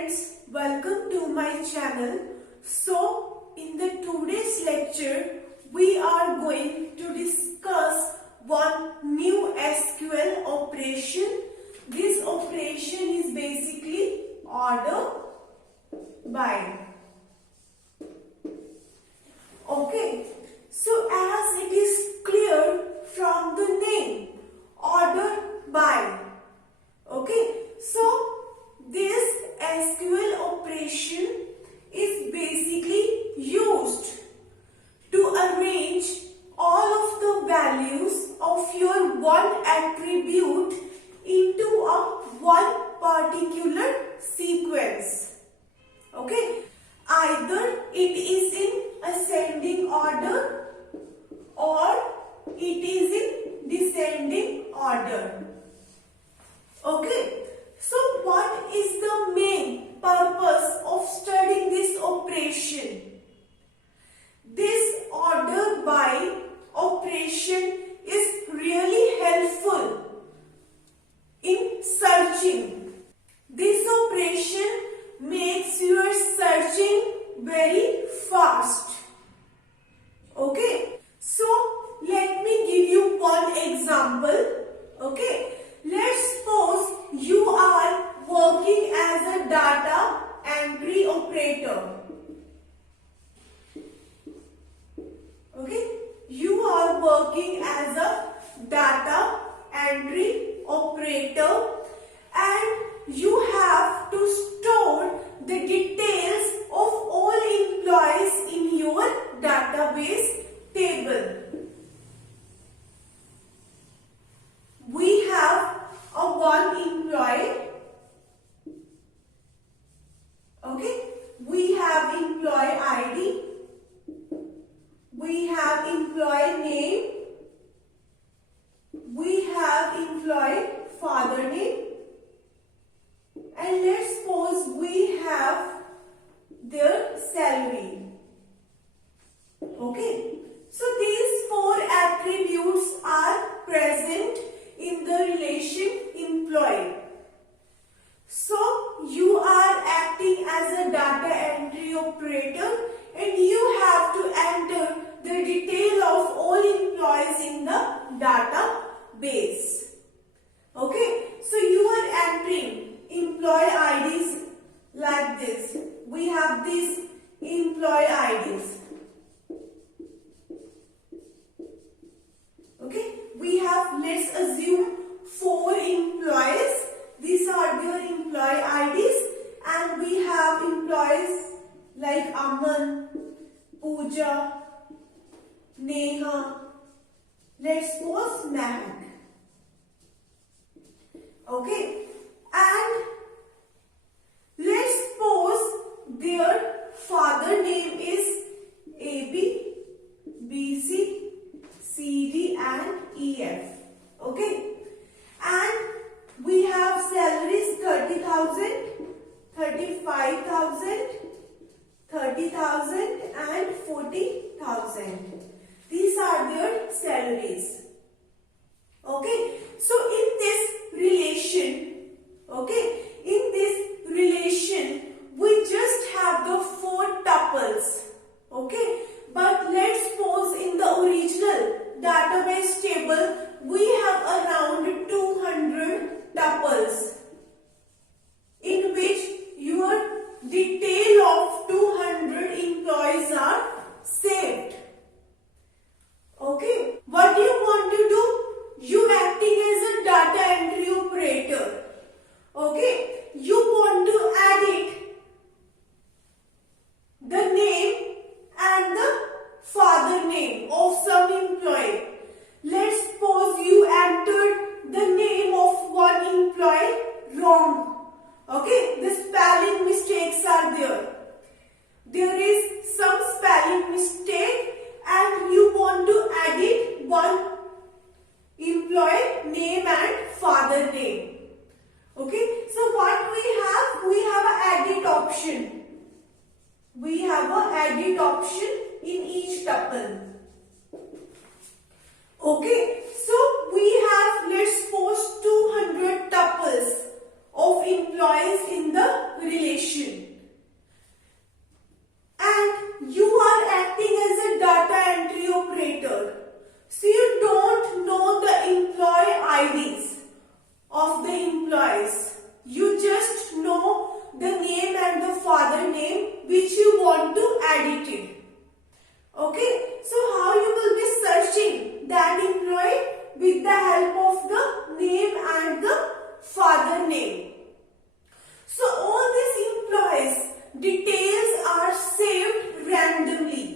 friends, welcome to my channel. So in the today's lecture we are going to discuss one new SQL operation. This operation is basically order by. Okay, so as it is clear from the name, order by. Okay, so this SQL operation is basically used to arrange all of the values of your one attribute into a one particular sequence. Okay, either it is in ascending order or it is in descending order. Okay, so what is the main purpose of studying this operation? This order by operation is really helpful in searching. This operation makes your searching very fast. Okay, so let me give you one example. Okay, let's suppose you are working as a data entry operator. Okay, you are working as a data entry operator and you have to store the details of all employees in your database table. We have a one employee. Okay, we have employee ID. We have employee name. We have employee father name. And let's suppose we have their salary. Okay, so these four attributes are present in the relation employee. So you are acting as a data entry operator and you have to enter the detail of all employees in the database. Okay, so you are entering employee IDs like this. We have these employee IDs. Okay, we have, let's assume, 4 employees. These are their employee IDs, and we have employees like Aman, Pooja, Neha, let's suppose Mehak. Okay, and let's suppose their father name is AB, BC, CD and EF. Okay, and we have salaries 30,000, 35,000, 30,000 and 40,000. These are their salaries. Okay, so in this relation, we just have the 4 tuples. Okay, but let's suppose in the original database table we have around 200 tuples in which your detail of 200 employees are saved. Okay, what do you want to do? You acting as a data entry operator. Okay, you want to edit the name and the father name of some employee. Let's suppose you entered the name of one employee wrong. Okay, the spelling mistakes are there. There is some spelling mistake and you want to edit one employee name and father name. Okay, so what we have? We have an edit option. We have an edit option in each tuple. Okay, so we have, let's suppose, 200 tuples of employees in the relation. which you want to edit it. Okay, so how you will be searching that employee? With the help of the name and the father name. So all these employees details are saved randomly.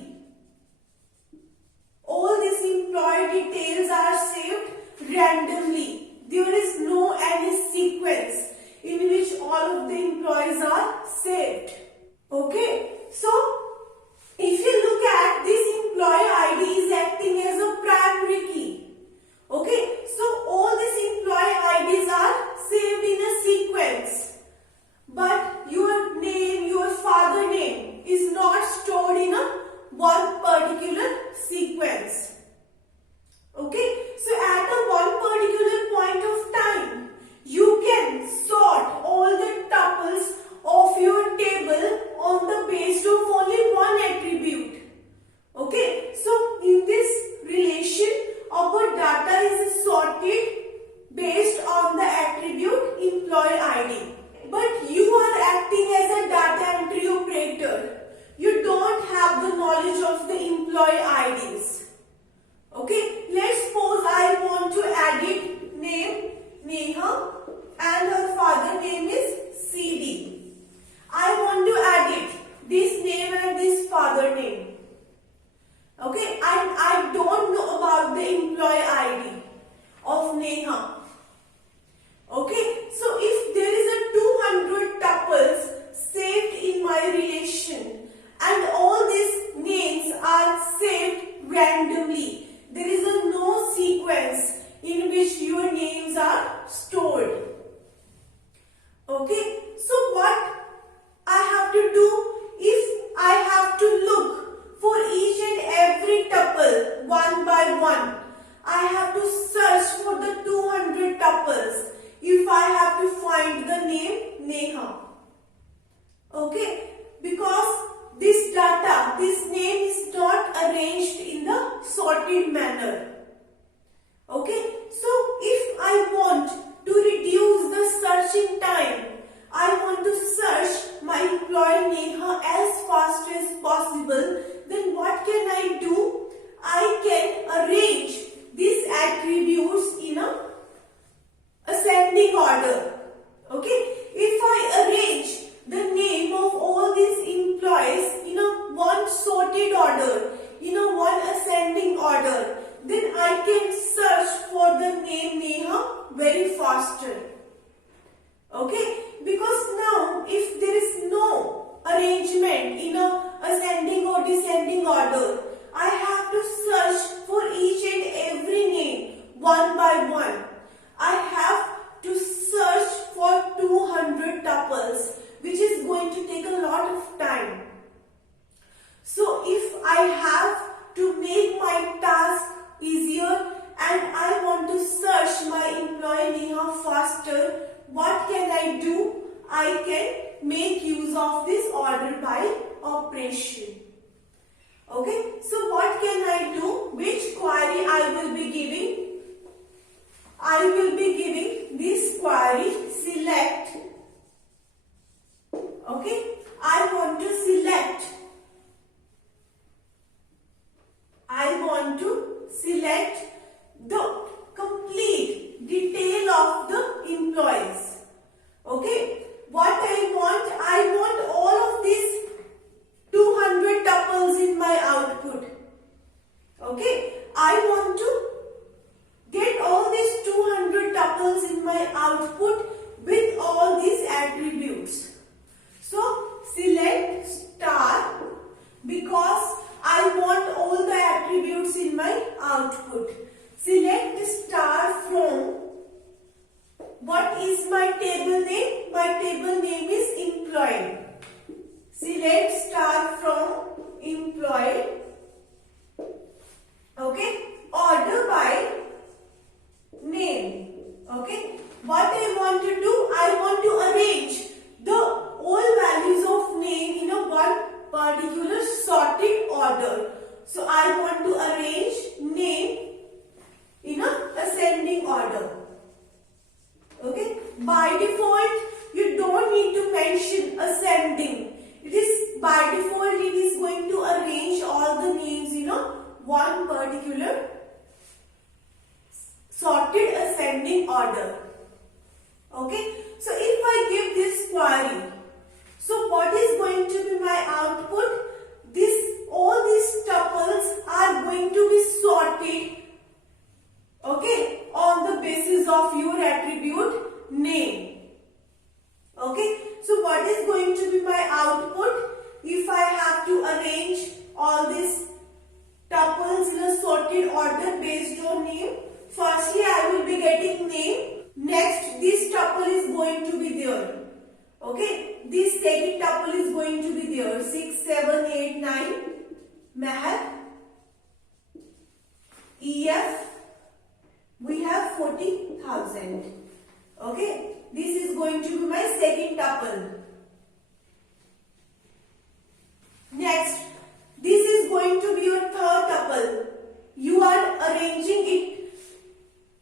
All these employee details are saved randomly. There is no any sequence in which all of the employees are saved. Okay, so if you look at this employee ID is acting as a primary key. Okay, so all these employee IDs are saved in a sequence, but your name, your father name is not stored in a one particular sequence. Okay, so at a one particular point of time, you can sort all the tuples of your table on the basis of only one attribute. Okay, so in this relation, our data is sorted based on the attribute employee ID. But you are acting as a data entry operator. You don't have the knowledge of the employee IDs. Okay, let's suppose I want to edit name Neha and her father name is CD. I want to edit this name and this father name. Okay, I don't know about the employee ID of Neha. Okay, so if there is a 200 tuples saved in my relation and all these names are saved randomly, there is a no sequence in which your names are stored. Okay, so what I have to do? If I have to look for each and every tuple one by one, I have to search for the 200 tuples if I have to find the name Neha. Okay, because this data, this name is not arranged in the sorted manner. Okay, so if I want to reduce the searching time, I want to search my employee Neha as fast as possible, then what can I do? I can arrange these attributes in a ascending order. Okay, if I arrange the name of all these employees in a one sorted order, in a one ascending order, then I can search for the name Neha very faster. Okay, because now if there is no arrangement in a ascending or descending order, I have to search for each and every name one by one. I have to search for 200 tuples, which is going to take a lot of time. So if I have to make my task easier and I want to search my employee Neha faster, what can I do? I can make use of this order by operation. Okay, so what can I do? Which query I will be giving? I will be giving this query select. Okay, I want to select the complete detail of the employees. Okay, what I want all of these 200 tuples in my output. Okay, I want to get all these 200 tuples in my output with all these attributes. So select star because I want all the attributes in my output. Select star from, what is my table name? My table name is employee. Select star from employee. Okay, order by name. Okay, what I want to do? I want to arrange the all values of name in a one particular sorted order. So I want to arrange name in a ascending order. Okay, by default you don't need to mention ascending So what is going to be my output if I have to arrange all these tuples in a sorted order based on name? Firstly, I will be getting name. Next, this tuple is going to be there. Okay, this second tuple is going to be there. 6, 7, 8, 9. Mahak. EF. We have 40,000. Okay, this is going to be my second tuple. Next, this is going to be your third tuple. You are arranging it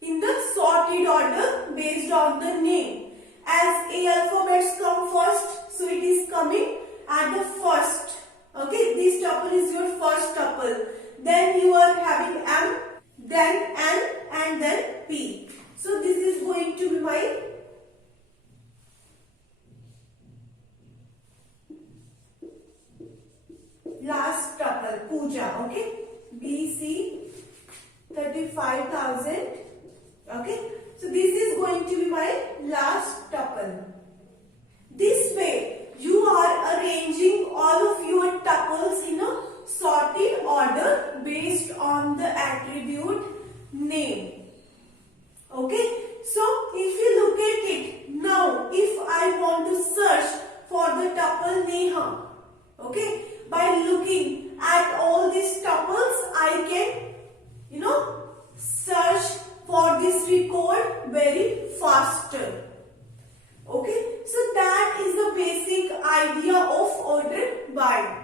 in the sorted order based on the name. As A alphabets come first, so it is coming at the first. Okay, this tuple is your first tuple. Then you are having M, then N, and then P. So this is going to be my last tuple, Pooja. Okay, BC 35,000. Okay, so this is going to be my last tuple. This way, you are arranging all of your tuples in a sorted order based on the attribute name. Okay, so if you look at it now, if I want to search for the tuple Neha, okay, by looking at all these tuples, I can, search for this record very faster. Okay, so that is the basic idea of order by.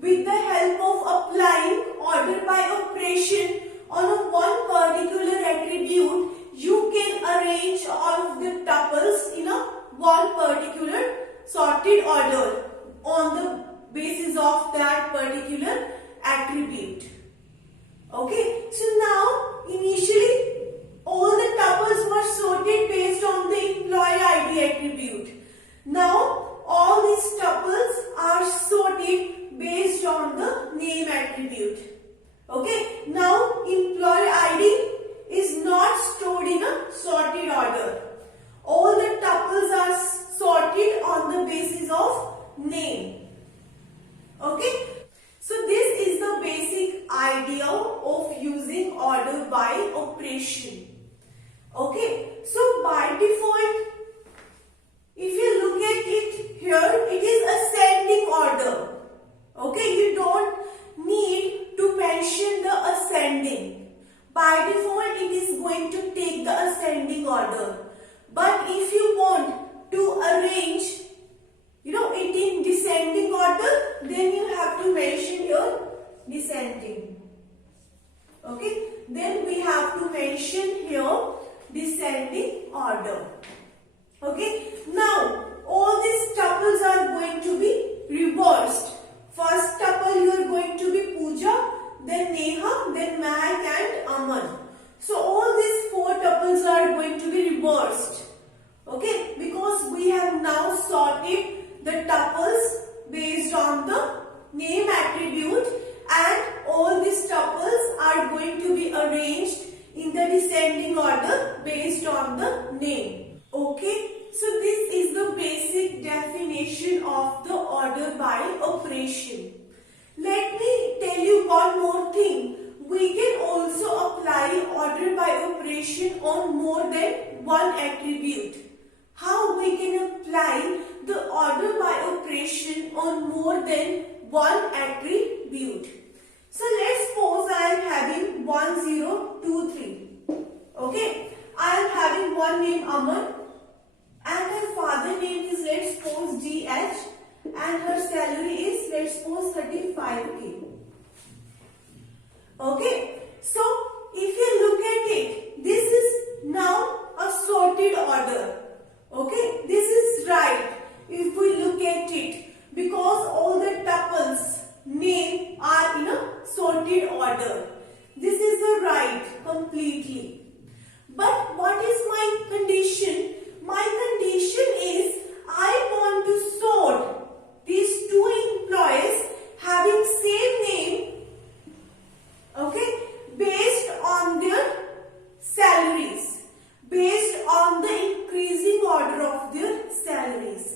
With the help of applying order by operation on a one particular attribute, you can arrange all of the tuples in a one particular sorted order on the basis of that particular attribute. Okay, so now initially all the tuples were sorted based on the employee ID attribute. Now all these tuples are sorted based on the name attribute. Okay, now employee ID is not stored in a sorted order. All the tuples are sorted on the basis of name. Okay, so this is the basic idea of using order by operation. Okay, so by default, if you look at it here, it is ascending order. Okay, you don't need to mention the ascending. By default, it is going to take the ascending order. But if you want to arrange, it in descending order, then you have to mention your descending. Okay, then we have to mention here descending order. Okay, now all these tuples are going to be reversed. First tuple you are going to be Pooja, then Neha, then Mahak and Aman. So all these four tuples are going to be reversed. Okay, because we have now sorted the tuples based on the name attribute, and all these tuples are going to be arranged in the descending order based on the name. Okay, so this is the basic definition of the order by operation. Let me tell you one more thing. We can also apply order by operation on more than one attribute. How we can apply the order by operation on more than one attribute? So let's suppose I am having 1, 0, 2, 3. Okay, I am having one name Aman, and her father name is, let's suppose, DH, and her salary is, let's suppose, 35k. Okay, so if you look at it, this is now a sorted order. Okay, this is right if we look at it, because all the tuples name are in a sorted order. This is the right completely. But what is my condition? My condition is I want to sort these two employees having same name, okay, based on their salaries, based on the increasing order of their salaries.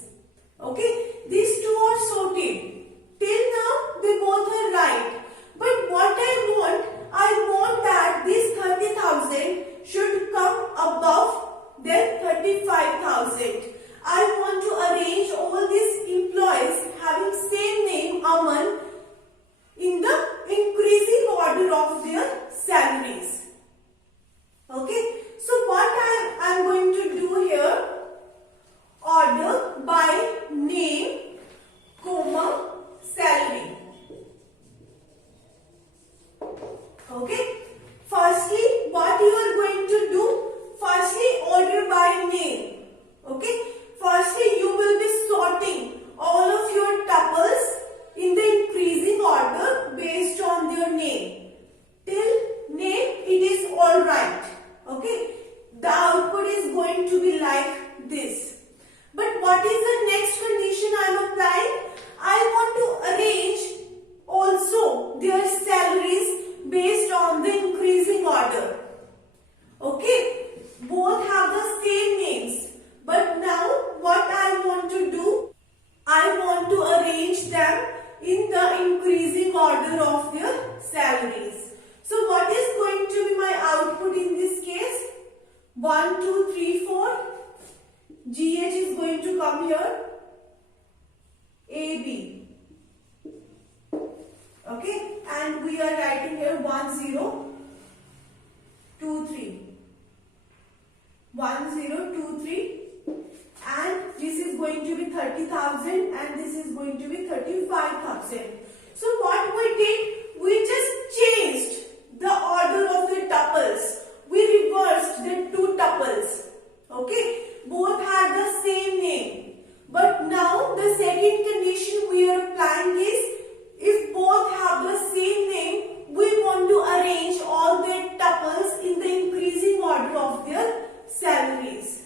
1023. 1023, and this is going to be 30,000 and this is going to be 35,000. So what we did, we just changed the order of the tuples. We reversed the two tuples. Okay, both had the same name. But now the second condition we are applying is, if both have the same name, we want to arrange all the tuples in the increasing order of their salaries.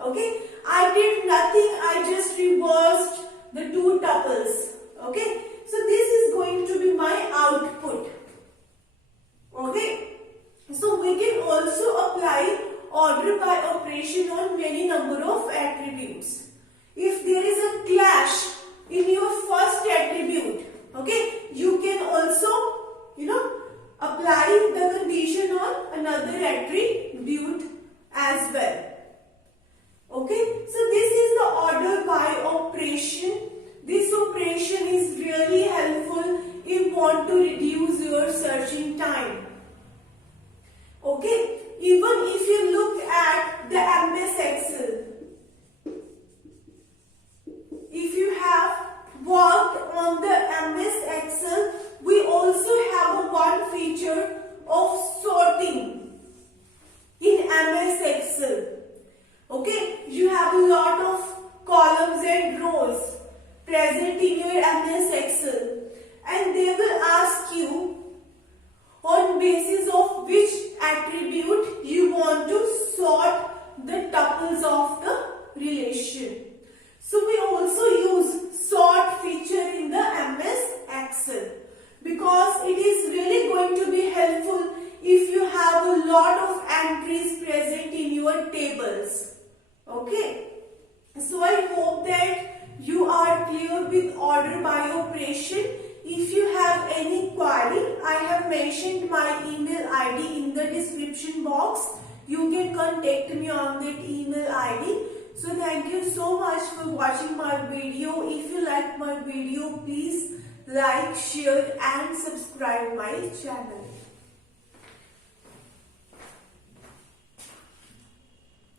Okay, I did nothing, I just reversed the two tuples. Okay, so this is going to be my output. Okay, so we can also apply order by operation on many number of attributes. If there is a clash in your first attribute, okay, you can also, apply the condition on another attribute as well. Okay, so this is the order by operation. This operation is really helpful if you want to reduce your searching time. Okay, even if you look at the MS Excel, if you have worked on the MS Excel, we also have one feature of sorting in MS Excel. Okay, you have a lot of columns and rows present in your MS Excel, and they will ask you on basis of which attribute you want to sort the tuples of the relation. So we also use sort feature in the MS Excel because it is really going to be helpful if you have a lot of entries present in your tables. Okay, so I hope that you are clear with order by operation. If you have any query, I have mentioned my email ID in the description box. You can contact me on that email ID. So thank you so much for watching my video. If you like my video, please like, share and subscribe my channel.